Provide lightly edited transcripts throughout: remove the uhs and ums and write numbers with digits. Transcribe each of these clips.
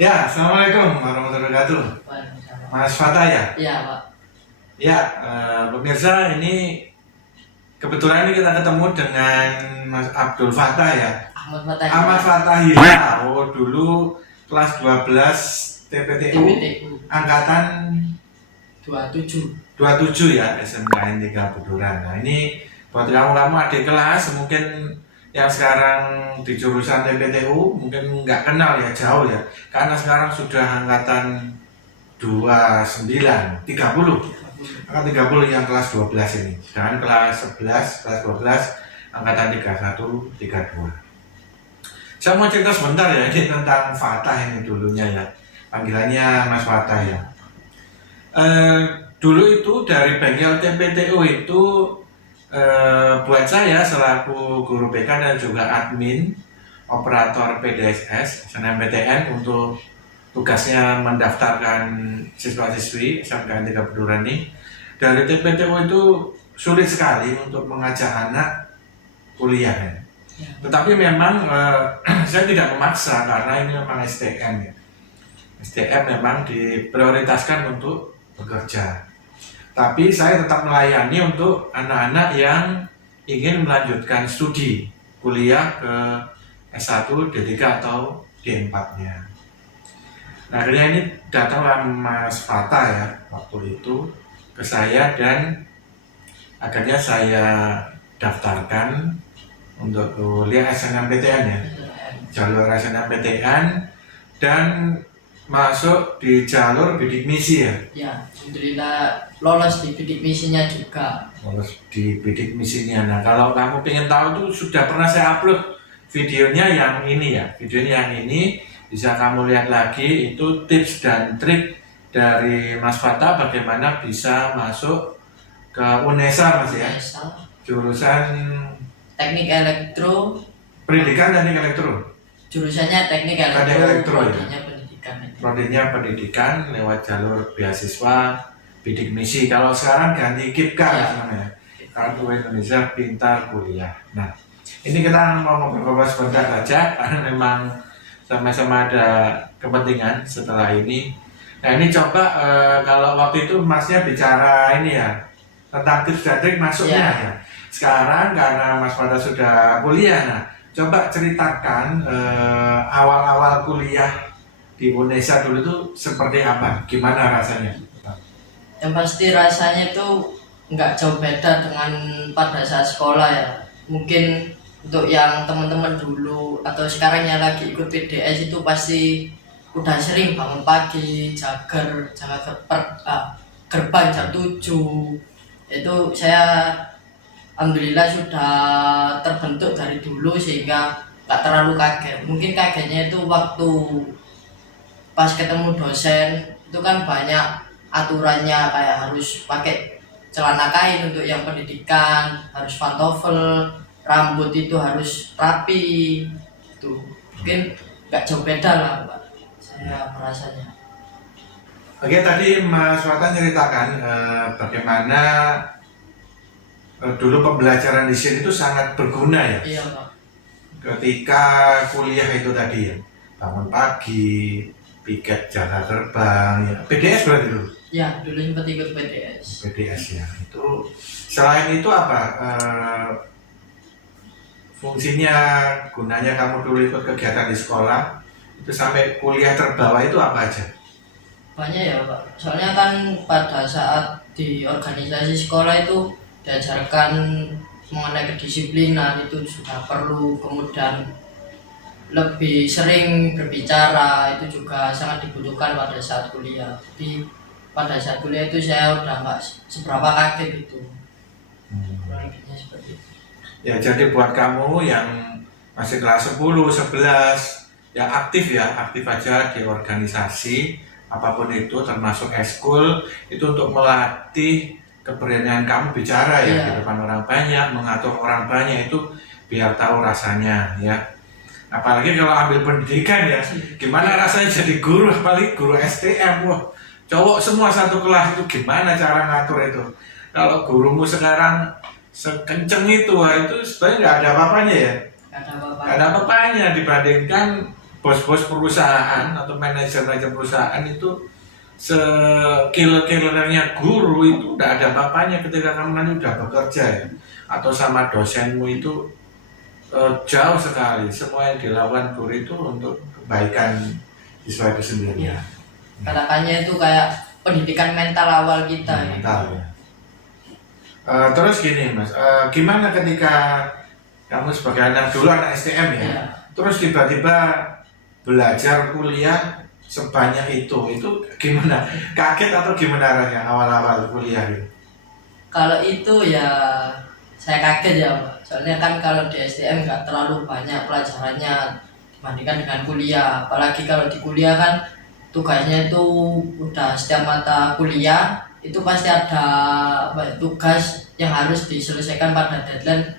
Ya, assalamualaikum warahmatullahi wabarakatuh. Waalaikumsalam. Mas Fatah ya? Iya, Pak. Ya, pemirsa ini kebetulan ini kita ketemu dengan Mas Abdul Fatah ya. Ahmad Fatah. Ahmad Fatah ya. Oh, dulu kelas 12 TPTU TPTU angkatan 27. 27 ya, SMKN 3 Buduran. Nah, ini buat kamu adik kelas mungkin yang sekarang di jurusan TPTU mungkin nggak kenal ya, jauh ya, karena sekarang sudah angkatan 29, 30 angkatan 30 yang kelas 12 ini, sedangkan kelas 11, kelas 12 angkatan 31, 32. Saya mau cerita sebentar ya, ini tentang Fatah ini dulunya ya, panggilannya Mas Fatah ya. Dulu itu dari bengkel TPTU itu buat saya selaku guru BK dan juga admin operator PDSS SNMPTN untuk tugasnya mendaftarkan siswa-siswi SMKN 3 Buduran ini, dari TPTU itu sulit sekali untuk mengajak anak kuliah ya. Tetapi memang saya tidak memaksa karena ini memang STM ya. STM memang diprioritaskan untuk bekerja. Tapi saya tetap melayani untuk anak-anak yang ingin melanjutkan studi kuliah ke S1, D3 atau D4-nya. Nah, akhirnya ini datanglah Mas Fatah ya waktu itu ke saya dan akhirnya saya daftarkan untuk kuliah SNMPTN ya, jalur SNMPTN dan masuk di jalur bidik misi ya. Ya, alhamdulillah lolos di bidik misinya juga. Lolos di bidik misinya. Nah, kalau kamu pengen tahu tuh sudah pernah saya upload videonya yang ini ya. Videonya yang ini bisa kamu lihat lagi, itu tips dan trik dari Mas Fatah bagaimana bisa masuk ke UNESA Mas ya. UNESA. Jurusan Teknik Elektro. Pendidikan Teknik Elektro. Jurusannya Teknik Teknik Elektro, Elektro ya. pendidikan. Prodinya pendidikan lewat jalur beasiswa bidik misi. Kalau sekarang ganti KIPKA Ya. namanya, Kartu Indonesia Pintar Kuliah. Nah, ini kita mau ngobrol-ngobrol sebentar saja karena memang sama-sama ada kepentingan setelah ini. Nah, ini coba kalau waktu itu Masnya bicara ini ya tentang tips dan trik masuknya ya. Sekarang karena Mas Fatah sudah kuliah, nah coba ceritakan awal-awal kuliah di UNESA dulu itu seperti apa? Gimana rasanya? Yang pasti rasanya itu nggak jauh beda dengan pada saat sekolah ya. Mungkin untuk yang teman-teman dulu atau sekarang yang lagi ikut PDS itu pasti udah sering bangun pagi, jaga gerbang jam 7. Itu saya alhamdulillah sudah terbentuk dari dulu sehingga nggak terlalu kaget. Mungkin kagetnya itu waktu pas ketemu dosen, itu kan banyak aturannya, kayak harus pakai celana kain untuk yang pendidikan, harus pantofel, rambut itu harus rapi. Itu mungkin nggak jauh beda lah Pak, saya merasanya. Oke, tadi Mas Fatah ceritakan bagaimana dulu pembelajaran di sini itu sangat berguna ya. Iya Pak. Ketika kuliah itu tadi ya, bangun pagi, piket jaga gerbang, ya. PDS berarti dulu? Ya, dulu sempat ikut PDS. PDS ya. Itu selain itu apa fungsinya, gunanya kamu dulu ikut kegiatan di sekolah itu sampai kuliah terbawa itu apa aja? Banyak ya Pak. Soalnya kan pada saat di organisasi sekolah itu diajarkan mengenai kedisiplinan, itu sudah perlu, kemudian lebih sering berbicara itu juga sangat dibutuhkan pada saat kuliah. Jadi pada saat kuliah itu saya udah nggak seberapa kaget gitu. Kurangnya seperti itu. Ya, jadi buat kamu yang masih kelas 10, 11 ya aktif aja di organisasi apapun itu, termasuk eskul, itu untuk melatih keberanian kamu bicara ya di depan orang banyak, mengatur orang banyak, itu biar tahu rasanya ya. Apalagi kalau ambil pendidikan ya, gimana rasanya jadi guru, apalagi guru STM, wah cowok semua satu kelas, itu gimana cara ngatur itu. Kalau gurumu sekarang sekenceng itu, wah itu sebenarnya nggak ada apa-apanya ya. Ada apa-apa. Nggak ada apa-apanya dibandingkan bos-bos perusahaan atau manajer-manajer perusahaan itu sekiller-killernya guru itu udah ada apa-apanya ketika kamu nanti udah bekerja ya, atau sama dosenmu itu jauh sekali. Semua yang dilakukan guru itu untuk kebaikan siswa itu sendiri. Iya. Katakannya itu kayak pendidikan mental awal kita. Mental ya. Terus gini Mas, gimana ketika kamu sebagai anak dulu anak STM ya, Iya. terus tiba-tiba belajar kuliah sebanyak itu gimana? Kaget atau gimana rasanya awal-awal kuliah itu? Kalau itu ya saya kaget ya Pak. Soalnya kan kalau di STM nggak terlalu banyak pelajarannya dibandingkan dengan kuliah. Apalagi kalau di kuliah kan tugasnya itu udah setiap mata kuliah itu pasti ada tugas yang harus diselesaikan pada deadline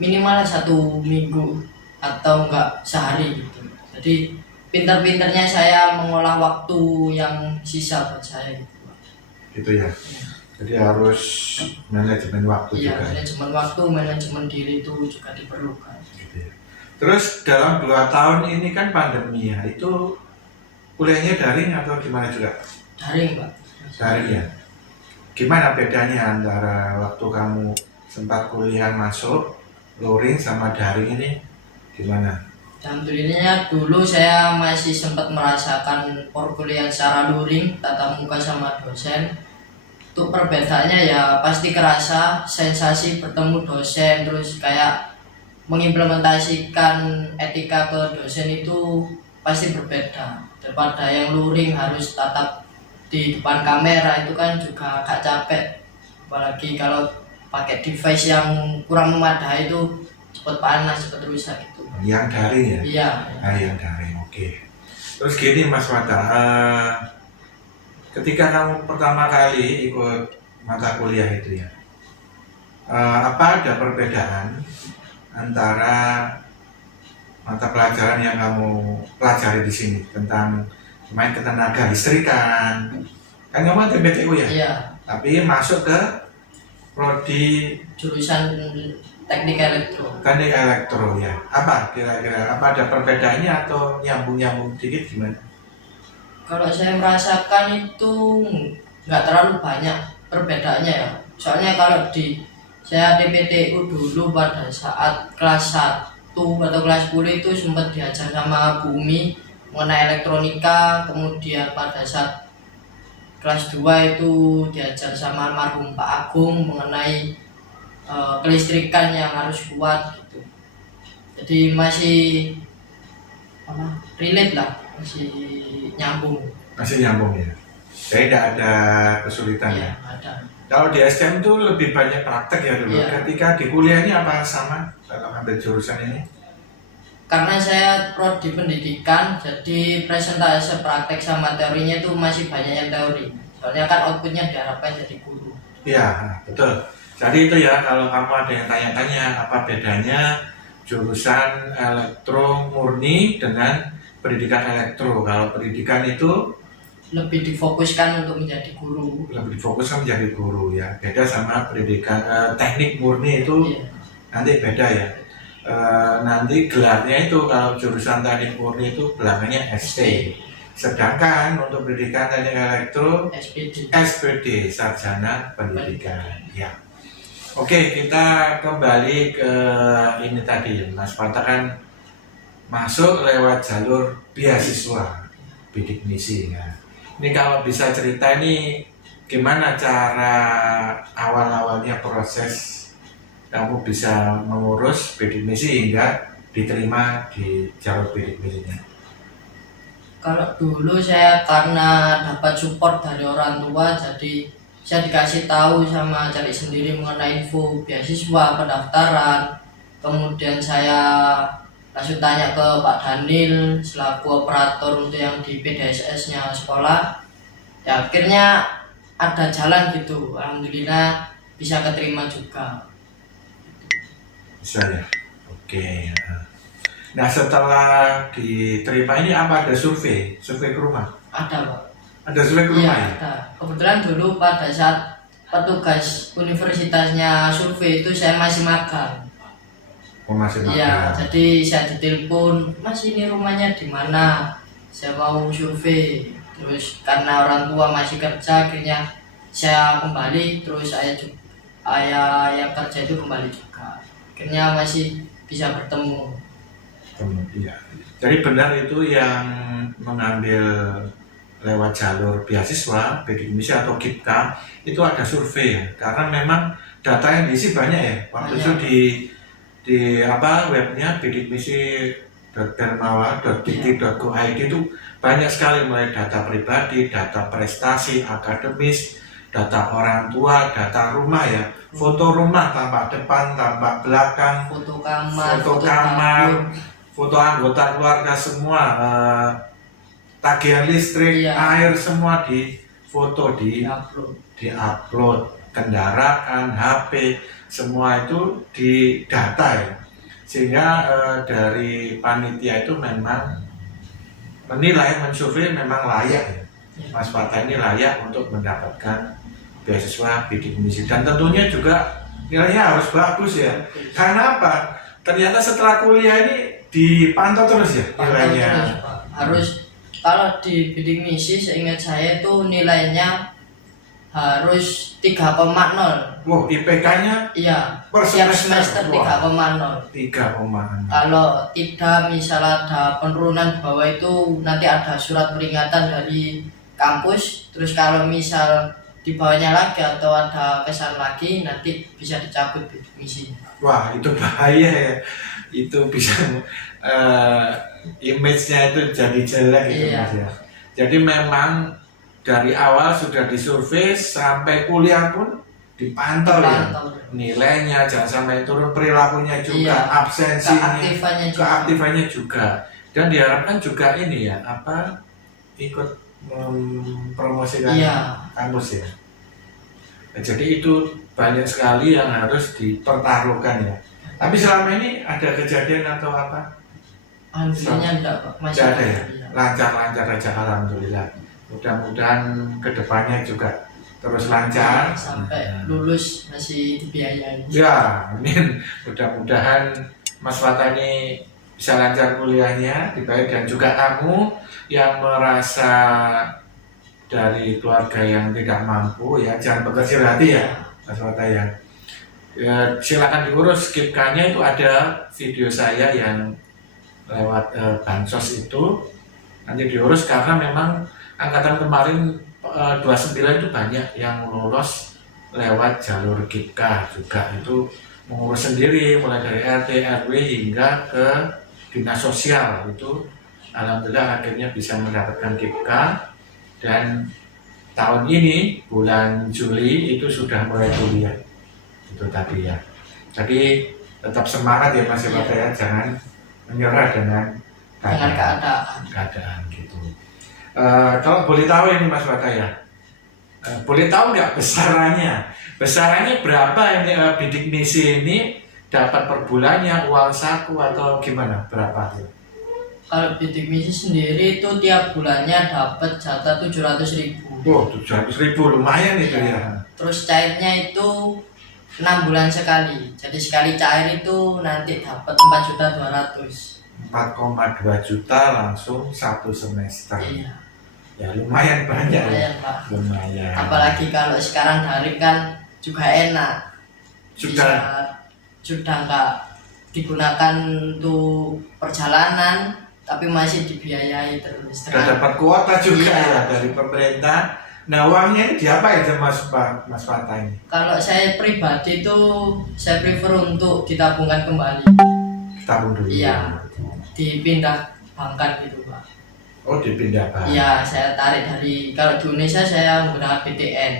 minimal 1 minggu atau enggak sehari gitu. Jadi pintar-pintarnya saya mengolah waktu yang sisa buat saya gitu. Gitu ya. Jadi harus manajemen waktu Iya, juga. manajemen waktu, manajemen diri itu juga diperlukan. Gitu ya. Terus dalam 2 tahun ini kan pandemi ya, itu kuliahnya daring atau gimana juga? Daring Pak. Daring ya. Gimana bedanya antara waktu kamu sempat kuliah masuk luring sama daring ini gimana? Alhamdulillahnya dulu saya masih sempat merasakan perkuliahan secara luring, tatap muka sama dosen. Untuk perbedaannya ya pasti kerasa sensasi bertemu dosen, terus kayak mengimplementasikan etika ke dosen itu pasti berbeda daripada yang luring harus tatap di depan kamera. Itu kan juga agak capek, apalagi kalau pakai device yang kurang memadai itu cepet panas, cepet rusak gitu. Yang daring ya? Iya. Yang daring, oke. Terus gini Mas Wata, ketika kamu pertama kali ikut mata kuliah itu ya, apa ada perbedaan antara mata pelajaran yang kamu pelajari di sini tentang main ketenaga listrikan? Kan kamu TPTU ya? Iya. Tapi masuk ke prodi Jurusan teknik elektro. teknik elektro ya. Apa kira-kira? Apa ada perbedaannya atau nyambung-nyambung dikit gimana? Kalau saya merasakan itu nggak terlalu banyak perbedaannya ya. Soalnya kalau di saya TPTU dulu pada saat kelas 1 atau kelas 10 itu sempat diajar sama Bumi mengenai elektronika, kemudian pada saat kelas 2 itu diajar sama almarhum Pak Agung mengenai kelistrikan yang harus kuat gitu. Jadi masih relate lah, masih nyambung. Masih nyambung ya. Jadi tidak ada kesulitan ya. Ada. Kalau di STM itu lebih banyak praktek ya dulu. Iya. Ketika di kuliah ini apa sama dalam ambil jurusan ini? Karena saya prodi pendidikan, jadi presentase praktek sama teorinya itu masih banyak yang teori. Soalnya kan outputnya diharapkan jadi guru. Iya, betul. Jadi itu ya, kalau kamu ada yang tanya-tanya apa bedanya jurusan elektro murni dengan pendidikan elektro. Kalau pendidikan itu Lebih difokuskan untuk menjadi guru. lebih difokuskan menjadi guru ya. Beda sama pendidikan teknik murni itu Iya. nanti beda ya. Nanti gelarnya itu kalau jurusan teknik murni itu gelarnya ST. Sedangkan untuk pendidikan teknik elektro SPD. SPD, sarjana pendidikan. Ya. Oke, kita kembali ke ini tadi, Mas Pata kan masuk lewat jalur beasiswa bidik misi ya. Ini kalau bisa cerita ini gimana cara awal-awalnya proses kamu bisa mengurus bidik misi hingga diterima di jalur bidik misinya? Kalau dulu saya karena dapat support dari orang tua, jadi saya dikasih tahu sama cari sendiri mengenai info beasiswa, pendaftaran. Kemudian saya langsung tanya ke Pak Daniel selaku operator untuk yang di PDSS-nya sekolah. Ya akhirnya ada jalan gitu. Alhamdulillah bisa keterima juga. Bisa ya? Oke. Nah setelah diterima ini apa ada survei ke rumah? Ada Pak. Ada survei ke Iya rumah ya? ada. Kebetulan dulu pada saat petugas universitasnya survei itu saya masih magang. Oh, masih Iya, magang. jadi saya ditelepon, Mas ini rumahnya di mana? Saya mau survei. Terus karena orang tua masih kerja, akhirnya saya kembali. Terus ayah yang kerja itu kembali juga. Akhirnya masih bisa bertemu. Iya. Jadi benar itu yang mengambil lewat jalur beasiswa, bidik misi atau KIPKA itu ada survei ya. Karena memang data yang diisi banyak ya. Waktu itu di apa webnya bidikmisi.dermawa.dikti.go.id itu banyak sekali mulai data pribadi, data prestasi, akademis, data orang tua, data rumah ya, foto rumah tampak depan, tampak belakang, Foto kamar, foto kamar, dapur. foto anggota keluarga semua, tagihan listrik, Iya. air semua di foto Upload. diupload, kendaraan, HP, semua itu didata ya. Sehingga dari panitia itu memang menilai, mensurvei memang layak ya. Mas Fatah ini layak untuk mendapatkan beasiswa bidik misi dan tentunya juga nilainya harus bagus ya. Karena apa? Ternyata setelah kuliah ini dipantau terus ya nilainya. Terus, Pak. Harus kalau di bidik misi seingat saya itu nilainya harus 3,0. Wow, IPK-nya Iya, per tiap semester. semester 3,0. 3,6. Kalau tidak misal ada penurunan di bawah itu nanti ada surat peringatan dari kampus. Terus kalau misal di bawahnya lagi atau ada kesan lagi nanti bisa dicabut bidik misi. Wah, itu bahaya ya. Itu bisa image-nya itu jadi jelek gitu Iya. Mas ya. Jadi memang dari awal sudah disurvei sampai kuliah pun dipantau ya. Dipantau. Nilainya jangan sampai turun, perilakunya juga, Iya. absensinya, Keaktifannya juga. juga. Dan diharapkan juga ini ya, apa ikut mempromosikan Iya. kampus ya. Nah, jadi itu banyak sekali yang harus dipertaruhkan ya. Tapi selama ini ada kejadian atau apa? Alhamdulillah enggak, Pak. Masih Tidak ada ya? Iya. Lancar-lancar aja alhamdulillah. Mudah-mudahan kedepannya juga terus lancar. Sampai lulus masih dibiayai. Ya, amin. Mudah-mudahan Mas Fatah ini bisa lancar kuliahnya, dibaik, dan juga kamu yang merasa dari keluarga yang tidak mampu ya, jangan berkecil hati ya, Mas Fatah ya. Ya, silakan diurus KIPKA-nya, itu ada video saya yang lewat bansos itu nanti diurus karena memang angkatan kemarin 29 itu banyak yang lolos lewat jalur KIPKA juga, itu mengurus sendiri mulai dari RT RW hingga ke dinas sosial itu alhamdulillah akhirnya bisa mendapatkan KIPKA dan tahun ini bulan Juli itu sudah mulai kuliah itu tadi ya. Jadi tetap semangat ya Mas Fatah ya, jangan menyerah dengan keadaan gitu. Kalau boleh tahu ini Mas Fatah ya, boleh tahu nggak besarannya berapa ini bidik misi ini dapat per bulannya, uang saku atau gimana, berapa tuh? Kalau bidik misi sendiri itu tiap bulannya dapat jatah 700.000. Oh, 700.000 lumayan itu ya. Terus cairnya itu 6 bulan sekali. Jadi sekali cair itu nanti dapat 4.200.000. 4,2 juta langsung satu semester. Iya. Ya lumayan banyak ya. Lumayan, Pak. Lumayan. Apalagi kalau sekarang daring kan juga enak. Sudah nggak digunakan untuk perjalanan, tapi masih dibiayai terus. Sudah dapat kuota juga Iya. ya dari pemerintah. Nah uangnya ini diapain sama Mas Fatah ini? Kalau saya pribadi itu saya prefer untuk ditabungkan kembali. Tabung dulu. Iya, dipindah bangkat gitu, Pak. Oh, dipindah Pak. Iya, saya tarik dari, kalau di Indonesia saya menggunakan BTN.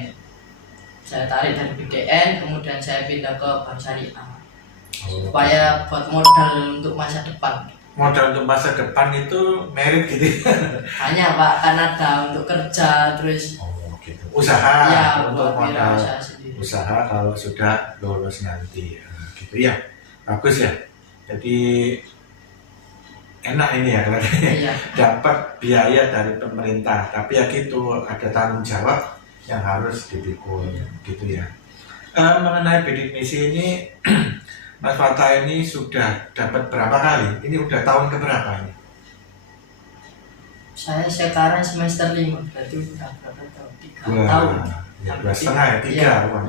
Saya tarik dari BTN, kemudian saya pindah ke bank syariah. Supaya buat modal untuk masa depan. Modal untuk masa depan itu merit gitu. Hanya Pak, kan ada untuk kerja terus. Oh, gitu. Usaha Ya, untuk buat modal usaha sendiri. usaha kalau sudah lulus nanti. Gitu ya. Bagus ya. Jadi enak ini ya kelihatannya. Iya. Dapat biaya dari pemerintah, tapi ya gitu ada tanggung jawab yang harus dipikul gitu ya. Mengenai bidik misi ini Mas Fatah ini sudah dapat berapa kali? Ini udah tahun keberapa ini? Saya sekarang semester 5, berarti udah berapa tahun? 3 Wah, tahun. ya 2,5 ya, 3. Iya. Wah,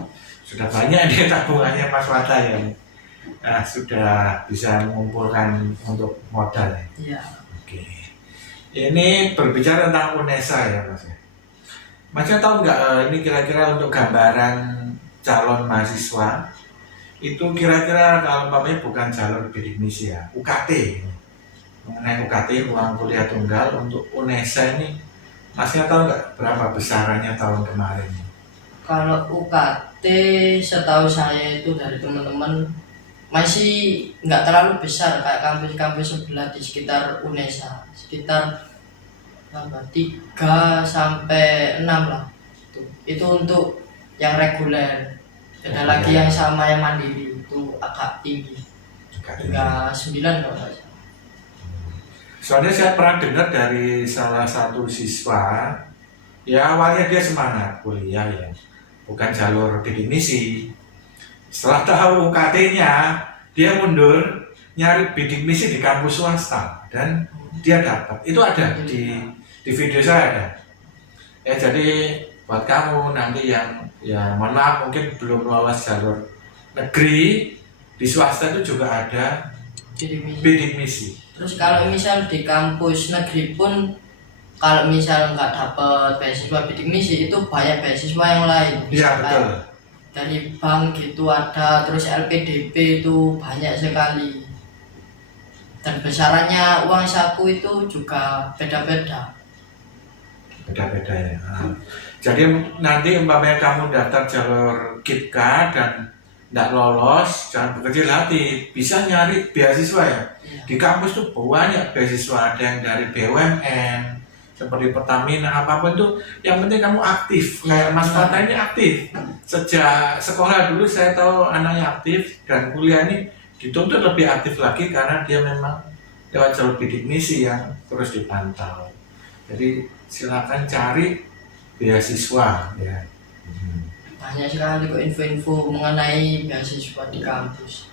sudah banyak dia tabungannya Mas Fatah ya. Nah, sudah bisa mengumpulkan untuk modal ya. Iya. Oke. Ini berbicara tentang UNESA ya Mas. Masnya tahu nggak ini kira-kira untuk gambaran calon mahasiswa itu kira-kira kalau umpamanya bukan jalur bidik misi ya, UKT. Mengenai UKT, uang kuliah tunggal untuk UNESA ini, Masnya tahu nggak berapa besarannya tahun kemarin? Kalau UKT setahu saya itu dari teman-teman masih nggak terlalu besar kayak kampus-kampus sebelah di sekitar UNESA, sekitar berapa? 3 sampai 6 lah. Itu untuk yang reguler. Ada lagi yang sama yang mandiri itu agak tinggi. Hingga 9 kalau nggak salah. Soalnya saya pernah dengar dari salah satu siswa, ya awalnya dia semangat kuliah ya, bukan jalur bidik misi. Setelah tahu UKT-nya, dia mundur nyari bidik misi di kampus swasta dan dia dapat. Itu ada di video saya ada. Ya jadi buat kamu nanti yang ya mohon maaf mungkin belum lolos jalur negeri, di swasta itu juga ada bidik misi. Terus kalau misal di kampus negeri pun kalau misal nggak dapat beasiswa bidik misi itu banyak beasiswa yang lain. Iya betul. Dari bank gitu ada, terus LPDP itu banyak sekali. Dan besarannya uang saku itu juga beda-beda. Beda-beda ya. Jadi nanti umpamanya kamu daftar jalur KIPKA dan tidak lolos, jangan berkecil hati, bisa nyari beasiswa ya. Di kampus tuh banyak beasiswa, ada yang dari BUMN, seperti Pertamina, apapun tuh. Yang penting kamu aktif. Kayak Mas Fatah ini aktif. Sejak sekolah dulu saya tahu anaknya aktif dan kuliah ini dituntut lebih aktif lagi karena dia memang lewat jalur bidik misi yang terus dipantau. Jadi silakan cari beasiswa ya. Banyak sekali kok info-info mengenai beasiswa di kampus.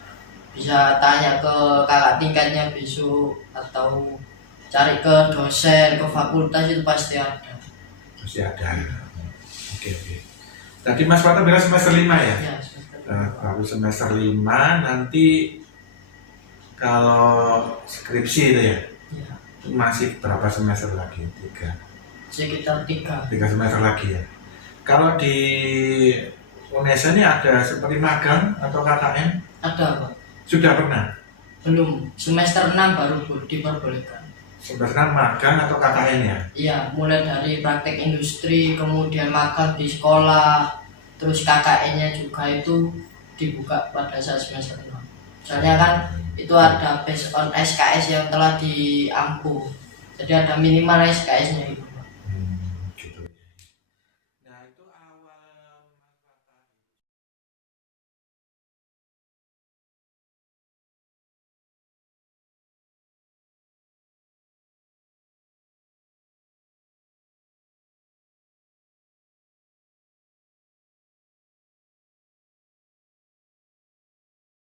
Bisa tanya ke kakak tingkatnya besok atau cari ke dosen, ke fakultas itu pasti ada. Pasti ada. Oke. Tadi Mas Fatah bilang semester 5 ya? Ya, Baru semester 5 nanti kalau skripsi itu ya? ya. Masih berapa semester lagi? 3. Sekitar 3 semester lagi ya. Kalau di UNESA ini ada seperti magang atau KKN? ada Pak. Sudah pernah? Belum, semester 6 baru diperbolehkan. Semester 6 magang atau KKN ya? Iya, mulai dari praktek industri, kemudian magang di sekolah, terus KKN-nya juga itu dibuka pada saat semester 6. Soalnya kan itu ada based on SKS yang telah diampu. Jadi ada minimal SKS-nya itu.